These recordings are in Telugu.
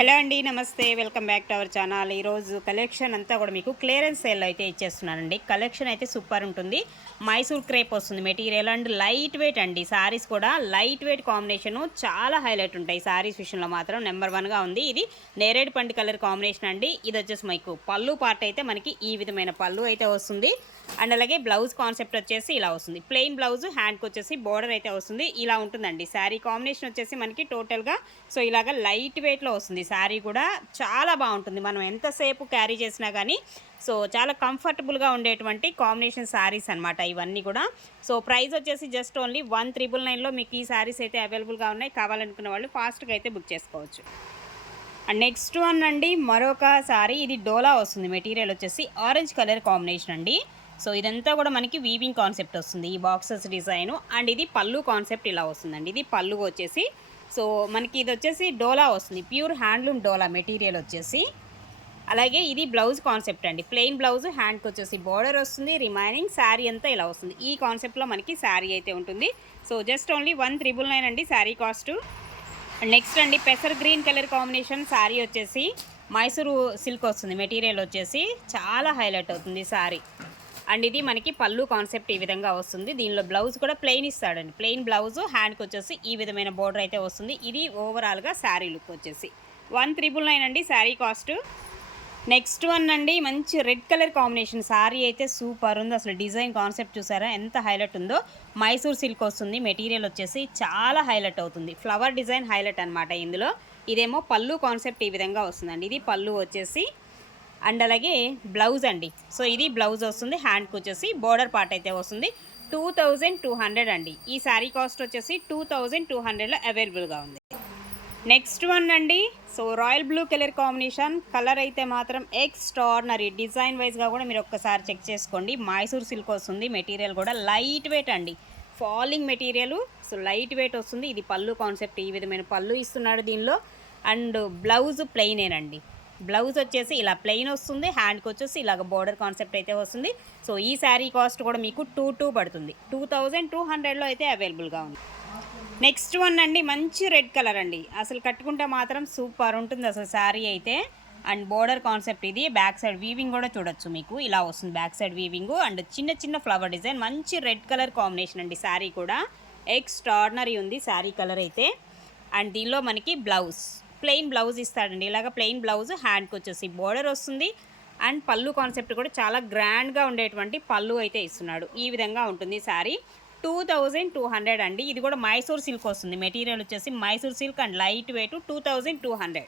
హలో అండి, నమస్తే. Welcome back to our channel. ఈరోజు కలెక్షన్ అంతా కూడా మీకు క్లియరెన్స్ సేల్ అయితే ఇచ్చేస్తున్నానండి. కలెక్షన్ అయితే సూపర్ ఉంటుంది. మైసూర్ క్రేప్ వస్తుంది మెటీరియల్ అండ్ లైట్ వెయిట్ అండి. సారీస్ కూడా లైట్ వెయిట్ కాంబినేషను చాలా హైలైట్ ఉంటాయి. సారీస్ విషయంలో మాత్రం నెంబర్ 1గా ఉంది. ఇది నేరేడు పండు కలర్ కాంబినేషన్ అండి. ఇది వచ్చేసి మీకు పళ్ళు పార్ట్ అయితే మనకి ఈ విధమైన పళ్ళు అయితే వస్తుంది. అండ్ అలాగే బ్లౌజ్ కాన్సెప్ట్ వచ్చేసి ఇలా వస్తుంది. ప్లెయిన్ బ్లౌజ్, హ్యాండ్కి వచ్చేసి బోర్డర్ అయితే వస్తుంది. ఇలా ఉంటుందండి శారీ కాంబినేషన్ వచ్చేసి మనకి టోటల్గా. సో ఇలాగ లైట్ వెయిట్లో వస్తుంది. శారీ కూడా చాలా బాగుంటుంది. మనం ఎంతసేపు క్యారీ చేసినా కానీ సో చాలా కంఫర్టబుల్గా ఉండేటువంటి కాంబినేషన్ శారీస్ అనమాట ఇవన్నీ కూడా. సో ప్రైస్ వచ్చేసి జస్ట్ ఓన్లీ 1999లో మీకు ఈ శారీస్ అయితే అవైలబుల్గా ఉన్నాయి. కావాలనుకున్న వాళ్ళు ఫాస్ట్గా అయితే బుక్ చేసుకోవచ్చు. అండ్ నెక్స్ట్ వన్ అండి, మరొక శారీ. ఇది డోలా వస్తుంది. మెటీరియల్ వచ్చేసి ఆరెంజ్ కలర్ కాంబినేషన్ అండి. సో ఇదంతా కూడా మనకి వీవింగ్ కాన్సెప్ట్ వస్తుంది. ఈ బాక్సెస్ డిజైను అండ్ ఇది పళ్ళు కాన్సెప్ట్ ఇలా వస్తుందండి. ఇది పళ్ళు వచ్చేసి సో మనకి ఇది వచ్చేసి డోలా వస్తుంది. ప్యూర్ హ్యాండ్లూమ్ డోలా మెటీరియల్ వచ్చేసి. అలాగే ఇది బ్లౌజ్ కాన్సెప్ట్ అండి. ప్లెయిన్ బ్లౌజ్, హ్యాండ్కి వచ్చేసి బార్డర్ వస్తుంది. రిమైనింగ్ శారీ అంతా ఇలా వస్తుంది. ఈ కాన్సెప్ట్లో మనకి శారీ అయితే ఉంటుంది. సో జస్ట్ ఓన్లీ 1999 అండి శారీ కాస్ట్. నెక్స్ట్ అండి, పెసర్ గ్రీన్ కలర్ కాంబినేషన్ శారీ వచ్చేసి మైసూరు సిల్క్ వస్తుంది. మెటీరియల్ వచ్చేసి చాలా హైలైట్ అవుతుంది శారీ. అండ్ ఇది మనకి పళ్ళు కాన్సెప్ట్ ఈ విధంగా వస్తుంది. దీనిలో బ్లౌజ్ కూడా ప్లెయిన్ ఇస్తాడండి. ప్లెయిన్ బ్లౌజ్, హ్యాండ్కి వచ్చేసి ఈ విధమైన బోర్డర్ అయితే వస్తుంది. ఇది ఓవరాల్గా శారీ లుక్ వచ్చేసి 1999 అండి శారీ కాస్ట్. నెక్స్ట్ వన్ అండి, మంచి రెడ్ కలర్ కాంబినేషన్ శారీ అయితే సూపర్ ఉంది. అసలు డిజైన్ కాన్సెప్ట్ చూసారా ఎంత హైలైట్ ఉందో. మైసూర్ సిల్క్ వస్తుంది. మెటీరియల్ వచ్చేసి చాలా హైలైట్ అవుతుంది. ఫ్లవర్ డిజైన్ హైలైట్ అనమాట ఇందులో. ఇదేమో పళ్ళు కాన్సెప్ట్ ఈ విధంగా వస్తుందండి. ఇది పళ్ళు వచ్చేసి అండ్ అలాగే బ్లౌజ్ అండి. సో ఇది బ్లౌజ్ వస్తుంది. హ్యాండ్కి వచ్చేసి బోర్డర్ పార్ట్ అయితే వస్తుంది. 2200 అండి. ఈ శారీ కాస్ట్ వచ్చేసి 2200లో అవైలబుల్గా ఉంది. నెక్స్ట్ వన్ అండి, so royal blue colour combination. Colour అయితే మాత్రం ఎక్స్ట్రాడినరీ. డిజైన్ వైజ్గా కూడా మీరు ఒక్కసారి చెక్ చేసుకోండి. మైసూర్ సిల్క్ వస్తుంది. మెటీరియల్ కూడా లైట్ వెయిట్ అండి. Falling material. So light weight వస్తుంది. ఇది పళ్ళు కాన్సెప్ట్. ఈ విధమైన పళ్ళు ఇస్తున్నాడు దీనిలో. And blouse ప్లెయినేనండి. బ్లౌజ్ వచ్చేసి ఇలా ప్లెయిన్ వస్తుంది. హ్యాండ్కి వచ్చేసి ఇలాగ బోర్డర్ కాన్సెప్ట్ అయితే వస్తుంది. సో ఈ శారీ కాస్ట్ కూడా మీకు 22 పడుతుంది. 2200లో అయితే అవైలబుల్గా ఉంది. నెక్స్ట్ వన్ అండి, మంచి రెడ్ కలర్ అండి. అసలు కట్టుకుంటే మాత్రం సూపర్ ఉంటుంది అసలు శారీ అయితే. అండ్ బోర్డర్ కాన్సెప్ట్ ఇది. బ్యాక్ సైడ్ వీవింగ్ కూడా చూడొచ్చు మీకు. ఇలా వస్తుంది బ్యాక్ సైడ్ వీవింగ్. అండ్ చిన్న చిన్న ఫ్లవర్ డిజైన్. మంచి రెడ్ కలర్ కాంబినేషన్ అండి. శారీ కూడా ఎక్స్ట్రాడినరీ ఉంది శారీ కలర్ అయితే. అండ్ దీనిలో మనకి బ్లౌజ్ ప్లెయిన్ బ్లౌజ్ ఇస్తాడండి. ఇలాగ ప్లెయిన్ బ్లౌజ్, హ్యాండ్కి వచ్చేసి బోర్డర్ వస్తుంది. అండ్ పళ్ళు కాన్సెప్ట్ కూడా చాలా గ్రాండ్గా ఉండేటువంటి పళ్ళు అయితే ఇస్తున్నాడు. ఈ విధంగా ఉంటుంది శారీ. 2200 అండి. ఇది కూడా మైసూర్ సిల్క్ వస్తుంది. మెటీరియల్ వచ్చేసి Mysore silk and light weight. 2200.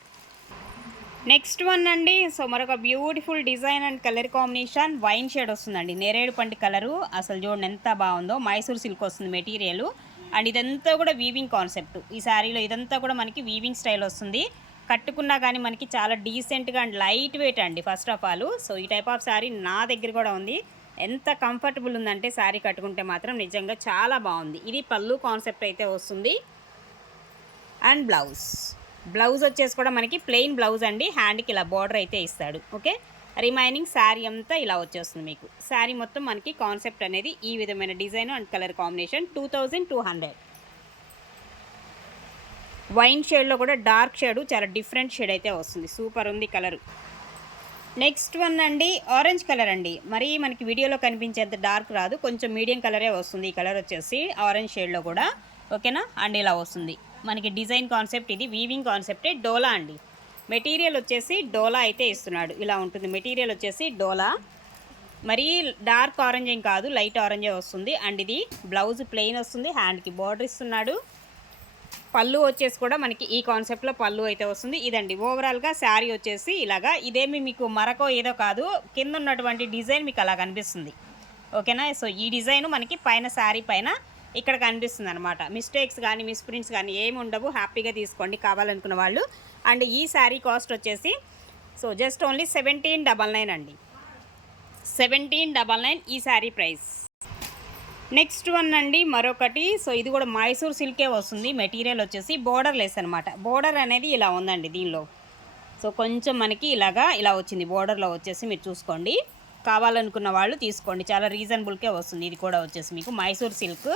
Next one అండి, సో మరొక beautiful design and colour combination. Wine shade వస్తుందండి. నేరేడు పండు కలరు. అసలు చూడండి ఎంత బాగుందో. మైసూర్ సిల్క్ వస్తుంది మెటీరియల్. అండ్ ఇదంతా కూడా వీవింగ్ కాన్సెప్ట్. ఈ శారీలో ఇదంతా కూడా మనకి వీవింగ్ స్టైల్ వస్తుంది. కట్టుకున్నా కానీ మనకి చాలా డీసెంట్గా అండ్ లైట్ వెయిట్ అండి ఫస్ట్ ఆఫ్ ఆల్. సో ఈ టైప్ ఆఫ్ శారీ నా దగ్గర కూడా ఉంది. ఎంత కంఫర్టబుల్ ఉందంటే శారీ కట్టుకుంటే మాత్రం నిజంగా చాలా బాగుంది. ఇది పళ్ళు కాన్సెప్ట్ అయితే వస్తుంది. అండ్ బ్లౌజ్ వచ్చేసి కూడా మనకి ప్లెయిన్ బ్లౌజ్ అండి. హ్యాండ్కి ఇలా బార్డర్ అయితే ఇస్తాడు. ఓకే, రిమైనింగ్ శారీ అంతా ఇలా వచ్చేస్తుంది మీకు. శారీ మొత్తం మనకి కాన్సెప్ట్ అనేది ఈ విధమైన design and colour combination. 2200. Wine షేడ్లో కూడా డార్క్ షేడ్, చాలా డిఫరెంట్ షేడ్ అయితే వస్తుంది. సూపర్ ఉంది కలరు. నెక్స్ట్ వన్ అండి, ఆరెంజ్ కలర్ అండి. మరి మనకి వీడియోలో కనిపించేంత డార్క్ రాదు, కొంచెం మీడియం కలరే వస్తుంది. ఈ కలర్ వచ్చేసి ఆరెంజ్ షేడ్లో కూడా. ఓకేనా. అండ్ ఇలా వస్తుంది మనకి డిజైన్ కాన్సెప్ట్. ఇది వీవింగ్ కాన్సెప్టే. డోలా అండి. మెటీరియల్ వచ్చేసి డోలా అయితే ఇస్తున్నాడు. ఇలా ఉంటుంది మెటీరియల్ వచ్చేసి డోలా. మరీ డార్క్ ఆరెంజ్ ఏం కాదు, లైట్ ఆరెంజే వస్తుంది. అండ్ ఇది బ్లౌజ్ ప్లెయిన్ వస్తుంది. హ్యాండ్కి బార్డర్ ఇస్తున్నాడు. పళ్ళు వచ్చేసి కూడా మనకి ఈ కాన్సెప్ట్లో పళ్ళు అయితే వస్తుంది. ఇదండి ఓవరాల్గా శారీ వచ్చేసి ఇలాగా. ఇదేమి మీకు మరకో ఏదో కాదు, కింద ఉన్నటువంటి డిజైన్ మీకు అలా కనిపిస్తుంది. ఓకేనా. సో ఈ డిజైన్ మనకి పైన శారీ పైన ఇక్కడ కనిపిస్తుంది అనమాట. మిస్టేక్స్ కానీ మిస్ప్రింట్స్ కానీ ఏమి ఉండవు. హ్యాపీగా తీసుకోండి కావాలనుకున్న వాళ్ళు. అండ్ ఈ శారీ కాస్ట్ వచ్చేసి సో జస్ట్ ఓన్లీ 1799 అండి. 1799 ఈ శారీ ప్రైస్. నెక్స్ట్ వన్ అండి, మరొకటి. సో ఇది కూడా మైసూర్ సిల్కే వస్తుంది. మెటీరియల్ వచ్చేసి బోర్డర్ లెస్ అనమాట. బోర్డర్ అనేది ఇలా ఉందండి దీనిలో. సో కొంచెం మనకి ఇలా వచ్చింది బోర్డర్లో వచ్చేసి. మీరు చూసుకోండి, కావాలనుకున్న వాళ్ళు తీసుకోండి. చాలా రీజనబుల్కే వస్తుంది. ఇది కూడా వచ్చేసి మీకు మైసూర్ సిల్క్.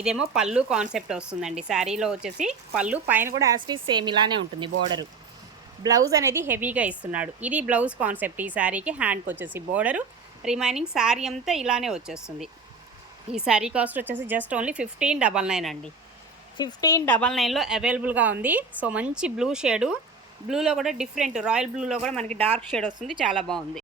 ఇదేమో పళ్ళు కాన్సెప్ట్ వస్తుందండి. శారీలో వచ్చేసి పళ్ళు పైన కూడా యాస్టీస్ సేమ్ ఇలానే ఉంటుంది బోర్డరు. బ్లౌజ్ అనేది హెవీగా ఇస్తున్నాడు. ఇది బ్లౌజ్ కాన్సెప్ట్. ఈ శారీకి హ్యాండ్కి వచ్చేసి బోర్డరు, రిమైనింగ్ శారీ అంతా ఇలానే వచ్చేస్తుంది. ఈ శారీ కాస్ట్ వచ్చేసి జస్ట్ ఓన్లీ 1599 అండి. 1599లో అవైలబుల్గా ఉంది. సో మంచి బ్లూ షేడు, బ్లూలో కూడా డిఫరెంట్ రాయల్ బ్లూలో కూడా మనకి డార్క్ షేడ్ వస్తుంది, చాలా బాగుంది.